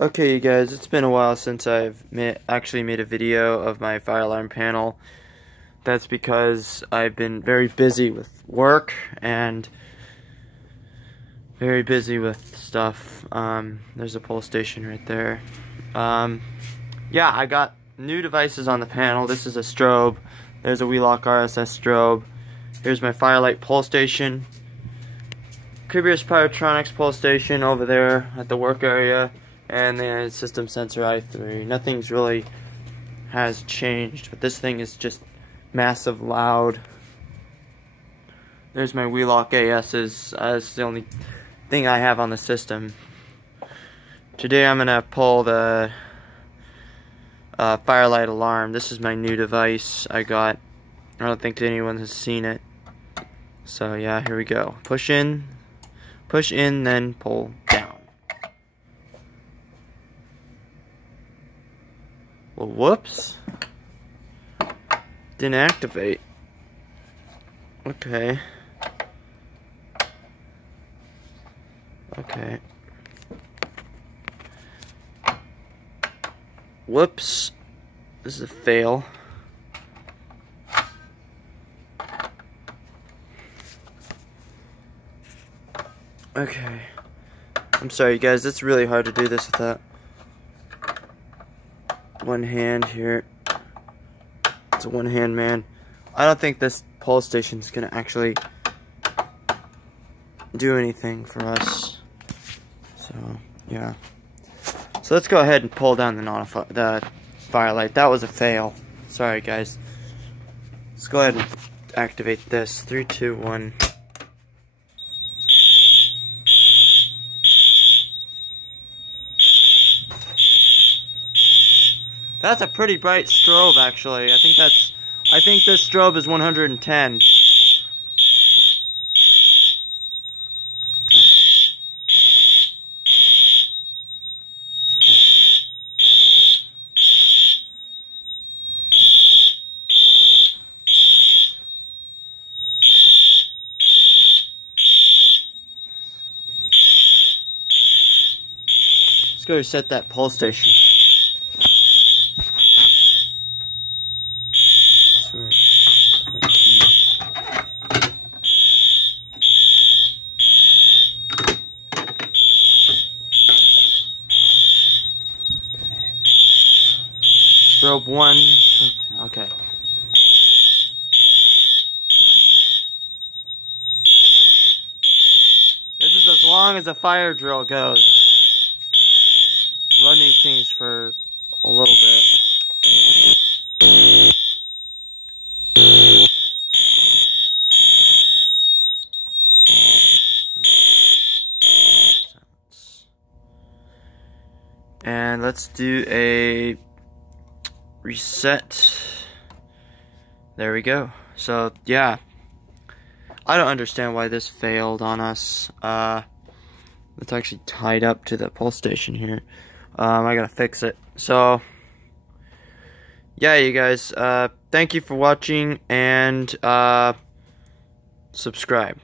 Okay, you guys, it's been a while since I've actually made a video of my fire alarm panel. That's because I've been very busy with work and very busy with stuff. There's a pole station right there. Yeah, I got new devices on the panel. This is a strobe. There's a Wheelock RSS strobe. Here's my Firelight pole station. Cribbers Pyrotronics pole station over there at the work area. And the system sensor i3. Nothing's really has changed, but this thing is just massive loud. There's my Wheelock AS's. That's the only thing I have on the system. Today I'm gonna pull the Firelight alarm. This is my new device I got. I don't think anyone has seen it. So yeah, here we go. Push in, then pull down. Well, whoops. Didn't activate. Okay. Okay. Whoops. This is a fail. Okay. I'm sorry, guys. It's really hard to do this with that one hand here. It's a one-hand man. I don't think this pole station is gonna actually do anything for us. So yeah. So let's go ahead and pull down the Firelight. That was a fail. Sorry, guys. Let's go ahead and activate this. 3, 2, 1. That's a pretty bright strobe, actually. I think this strobe is 110. Let's go reset that pole station. Strobe 1. Okay. This is as long as a fire drill goes. Run these things for a little bit. And let's do a reset. There we go. So yeah, I don't understand why this failed on us. It's actually tied up to the pole station here. I gotta fix it. So yeah, you guys, thank you for watching, and subscribe.